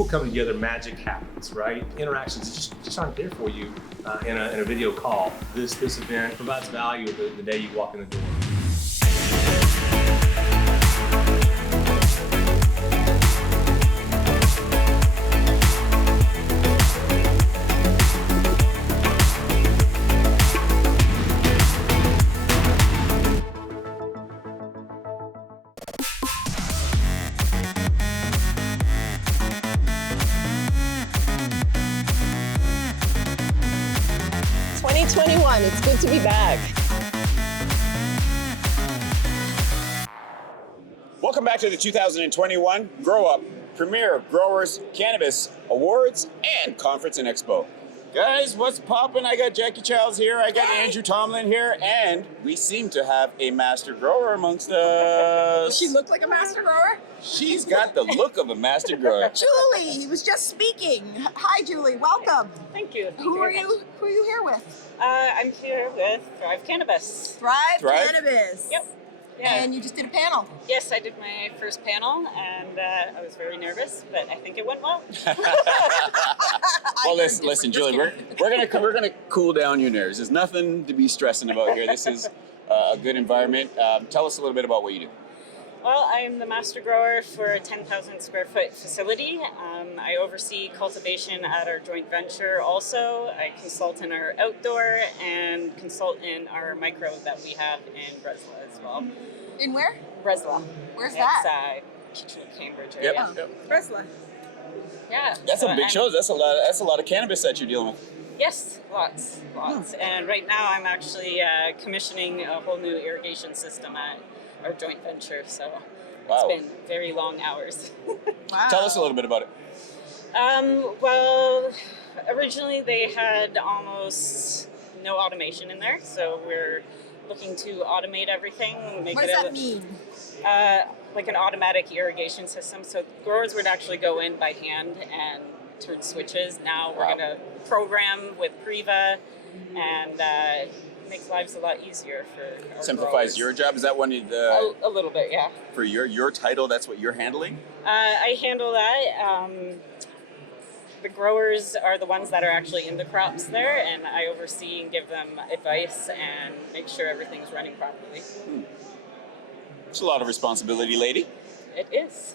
people come together, magic happens, right? Interactions just aren't there for you in a video call. This event provides value the day you walk in the door. It's good to be back. Welcome back to the 2021 Grow Up Premier Growers Cannabis Awards and Conference and Expo. Guys, what's poppin'? I got Jackie Childs here, I got Andrew Tomlin here, and we seem to have a master grower amongst us. Does she look like a master grower? She's got the look of a master grower. Julie, he was just speaking. Hi, Julie. Welcome. Thank you. Who are you here with? I'm here with Thrive Cannabis. Thrive Cannabis. Yep. Yeah. And you just did a panel. Yes, I did my first panel, and I was very nervous, but I think it went well. Well, listen, Julie, we're gonna cool down your nerves. There's nothing to be stressing about here. This is a good environment. Tell us a little bit about what you do. Well, I am the master grower for a 10,000 square foot facility. I oversee cultivation at our joint venture also. I consult in our outdoor and consult in our micro that we have in Bresla as well. In where? Bresla. Where's that? It's Kitchener, Cambridge area. Yep. Bresla. Yeah. That's some big shows. That's a lot of cannabis that you're dealing with. Yes, lots. And right now I'm actually commissioning a whole new irrigation system at our joint venture, so it's been very long hours. Wow. Tell us a little bit about it. Well, originally they had almost no automation in there, so we're looking to automate everything. What does that mean? Like an automatic irrigation system. So growers would actually go in by hand and turn switches. Now we're going to program with Priva and makes lives a lot easier for our Simplifies growers. your job. Is that one a little bit, yeah. For your title? That's what you're handling. I handle that. The growers are the ones that are actually in the crops there, and I oversee and give them advice and make sure everything's running properly. It's a lot of responsibility, lady. It is.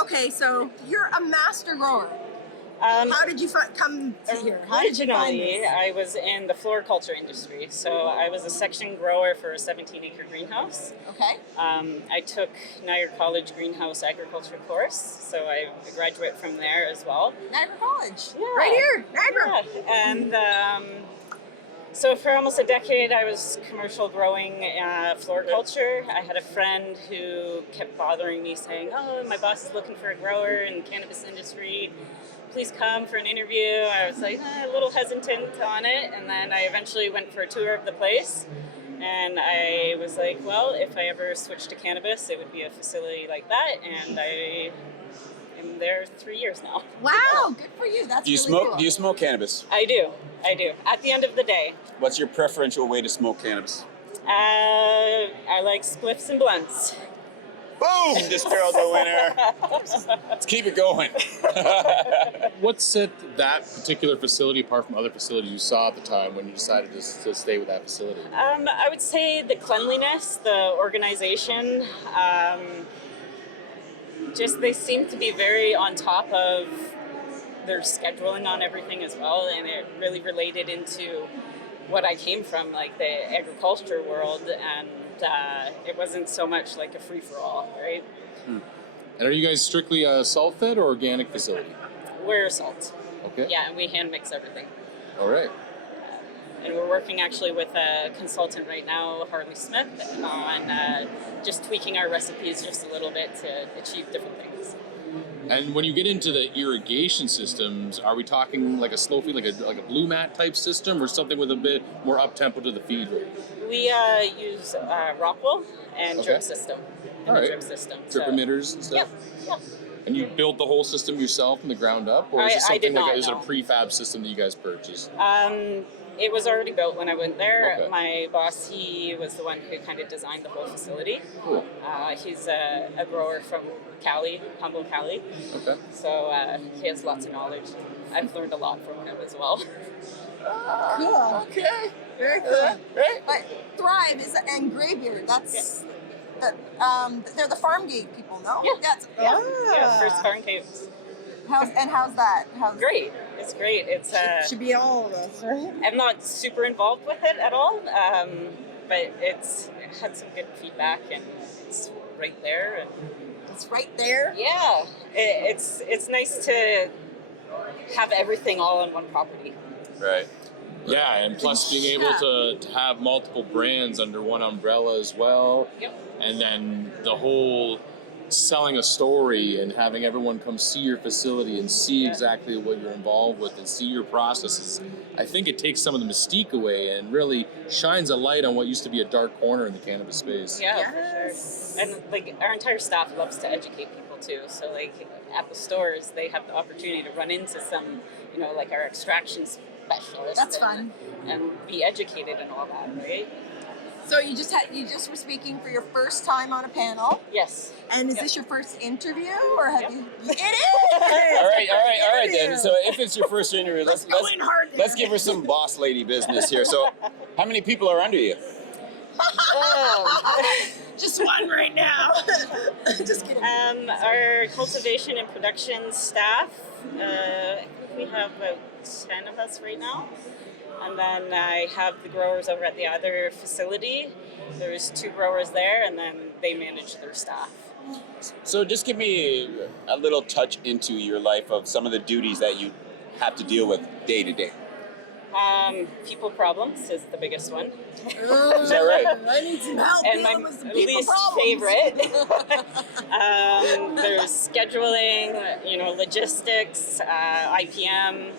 Okay, so you're a master grower. How did you come to here? How did you find Originally, this? I was in the floriculture industry, so I was a section grower for a 17-acre greenhouse. Okay. I took Niagara College greenhouse agriculture course, so I graduate from there as well. Niagara College. Yeah. Right here, Niagara. Yeah. And so for almost a decade, I was commercial growing floriculture. I had a friend who kept bothering me saying, oh, my boss is looking for a grower in the cannabis industry. Please come for an interview. I was like a little hesitant on it, and then I eventually went for a tour of the place, and I was like, well, if I ever switch to cannabis, it would be a facility like that, and I am there 3 years now. Wow, good for you. That's Do you really smoke? cool. Do you smoke cannabis? I do. At the end of the day, What's your preferential way to smoke cannabis? I like spliffs and blunts. Boom! This girl's a winner. Let's keep it going. What set that particular facility apart from other facilities you saw at the time when you decided to stay with that facility? I would say the cleanliness, the organization. Just they seem to be very on top of their scheduling on everything as well, and it really related into what I came from, like the agriculture world, and it wasn't so much like a free-for-all, right? And are you guys strictly a salt-fed or organic facility? We're salt. Okay. Yeah, and we hand mix everything. All right. And we're working actually with a consultant right now, Harley Smith, on just tweaking our recipes just a little bit to achieve different things. And when you get into the irrigation systems, are we talking like a slow feed, like a blue mat type system, or something with a bit more up tempo to the feed rate? We use Rockwell and Okay. drip system. All right. Drip system. Drip emitters and stuff? Yeah. And you built the whole system yourself from the ground up, or is it I something did like not, is it a no. prefab system that you guys purchased? It was already built when I went there. Okay. My boss, he was the one who kind of designed the whole facility. Cool. He's a grower from Cali, humble Cali. Okay. So he has lots of knowledge. I've learned a lot from him as well. Cool. Okay. Very cool. Right? But Thrive is and Greybeard. That's they're the farm gate people, no? Yeah. That's Yeah, first farm caves. how's that? How's Great. It's great. It's should be all of us, right? I'm not super involved with it at all, but it had some good feedback, and it's right there. And It's right there. yeah, it's nice to have everything all on one property. Right. Yeah, and plus being able to have multiple brands under one umbrella as well. Yep. And then the whole selling a story and having everyone come see your facility and see exactly what you're involved with and see your processes. I think it takes some of the mystique away and really shines a light on what used to be a dark corner in the cannabis space. Yeah, Yes. for sure. And like our entire staff loves to educate people too. So like at the stores, they have the opportunity to run into some, like our extraction specialists. That's fun. And be educated and all that, right? So you just were speaking for your first time on a panel, Yes. and is Yep. this your first interview, or have Yep. you? It is. All right then. So if it's your first interview, let's go in hard there. let's give her some boss lady business here. So, how many people are under you? Just one right now. Just kidding. Our cultivation and production staff, I think we have about 10 of us right now. And then I have the growers over at the other facility. There's 2 growers there, and then they manage their staff. So just give me a little touch into your life of some of the duties that you have to deal with day to day. People problems is the biggest one. Is that right? I need some help And my dealing with some people least problems. favorite. There's scheduling, logistics, IPM.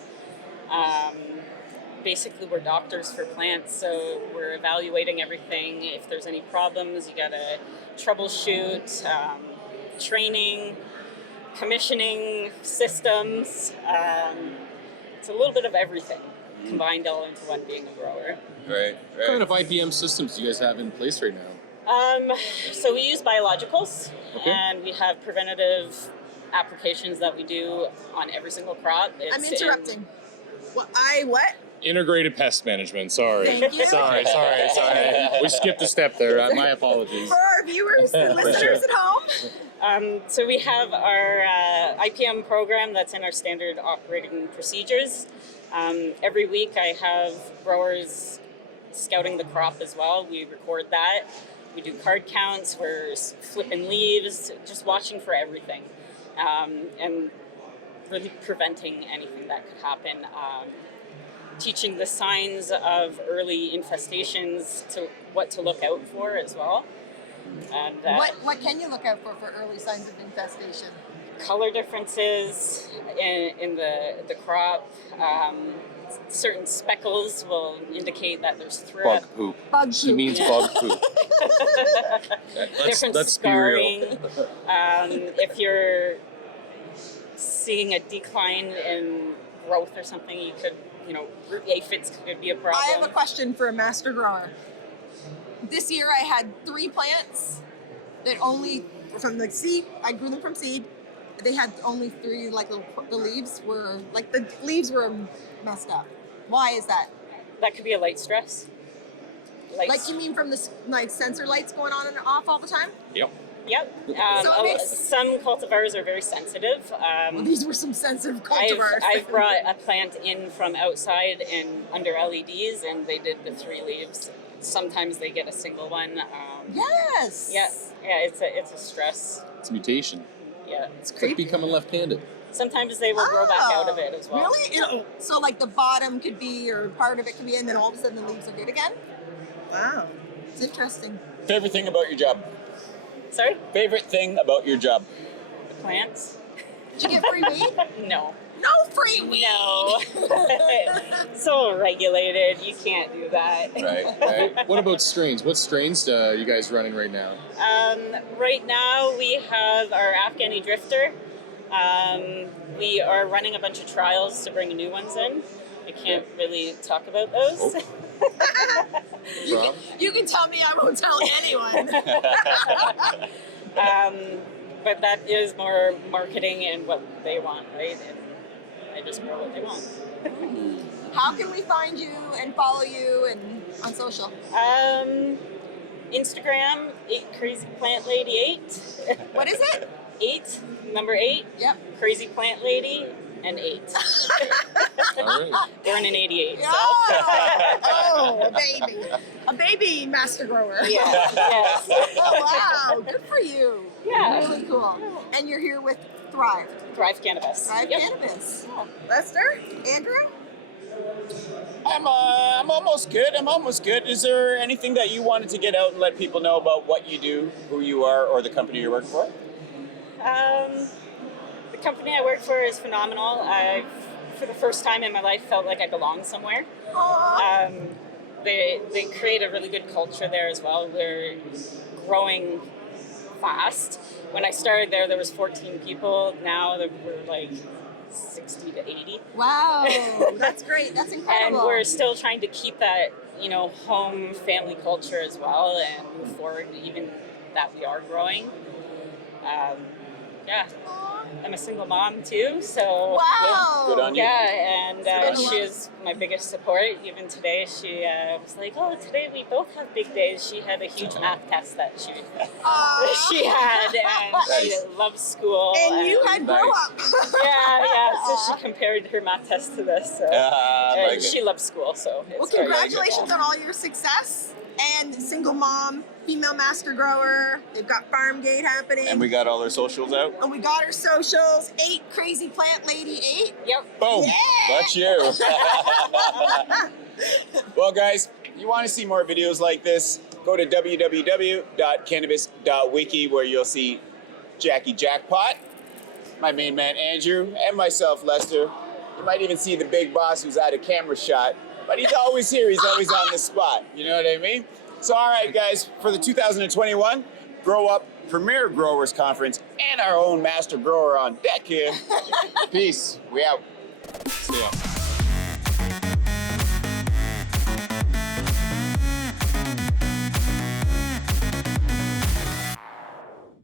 Basically, we're doctors for plants, so we're evaluating everything. If there's any problems, you gotta troubleshoot, training, commissioning systems. It's a little bit of everything combined all into one being a grower. Right. What kind of IPM systems do you guys have in place right now? So we use biologicals, Okay. and we have preventative applications that we do on every single crop. I'm It's interrupting. What? Integrated pest management, sorry. Thank you. Sorry. We skipped a step there. My apologies. For our viewers and listeners at home. So we have our IPM program that's in our standard operating procedures. Every week I have growers scouting the crop as well. We record that. We do card counts, we're flipping leaves, just watching for everything. And really preventing anything that could happen. Teaching the signs of early infestations, to what to look out for as well. And What can you look out for early signs of infestation? color differences in the crop. Certain speckles will indicate that there's thrift. Bug poop. Bug She poop. means Yeah. bug poop. Different let's be real. scarring. If you're seeing a decline in growth or something, you could, root aphids could be a problem. I have a question for a master grower. This year I had 3 plants that only from the seed. I grew them from seed. They had only 3 the leaves were messed up. Why is that? That could be a light stress. Like you mean from the sensor lights going on and off all the time? Yep. Yep. So it makes- Some cultivars are very sensitive. Well, these were some sensitive I've cultivars. brought a plant in from outside and under LEDs, and they did the 3 leaves. Sometimes they get a single one. Yes. Yeah, it's a stress. It's mutation. Yeah. It's like becoming left-handed. Sometimes they will grow back out of it as well. Really? So the bottom could be, or part of it could be, and then all of a sudden the leaves are good again? Wow. It's interesting. Favorite thing about your job? Sorry? Favorite thing about your job? The plants? Did you get free weed? No. No free weed! No. So regulated, you can't do that. Right. What about strains? What strains are you guys running right now? Right now we have our Afghani Drifter. We are running a bunch of trials to bring new ones in. I can't really talk about those. Rob? You can tell me, I won't tell anyone. But that is more marketing and what they want, right? And I just grow what they want. How can we find you and follow you and on social? Instagram, 8crazyplantlady8. What is it? 8, number 8. Yep. Crazy Plant Lady and 8. All right. Born in 88. So. Oh, a baby. A baby master grower. Yeah. Yes. Oh, wow. Good for you. Yeah. Really cool. And you're here with Thrive. Thrive Cannabis. Thrive Yep. Cannabis. Lester? Andrew? I'm almost good. I'm almost good. Is there anything that you wanted to get out and let people know about what you do, who you are, or the company you're working for? The company I work for is phenomenal. I've, for the first time in my life, felt like I belong somewhere. Aww. They create a really good culture there as well. We're growing fast. When I started there was 14 people. Now we're like 60 to 80. Wow. That's great. That's incredible. And we're still trying to keep that, home family culture as well and move forward, even that we are growing. Yeah. I'm a single mom too, so Wow. Good on you. yeah, and been a she lot. is my biggest support. Even today, she was like, "Oh, today we both have big days." She had a huge math test that she had, and she Nice. loves school. And you had grow Nice. up. yeah. So she compared her math test to this. So. my And she loves school, so it's Well, very congratulations on all your success. And single mom, female master grower. They've got Farm Gate happening. And we got all our socials out. And we got our socials. 8crazyplantlady8. Yep. Boom. Yeah. That's you. Well, guys, you want to see more videos like this, go to www.cannabis.wiki where you'll see Jackie Jackpot, my main man Andrew, and myself, Lester. You might even see the big boss who's out of camera shot, but he's always here. He's always on the spot. You know what I mean? So, all right, guys, for the 2021 Grow Up Premier Growers Conference and our own master grower on deck here. Peace. We out. See ya.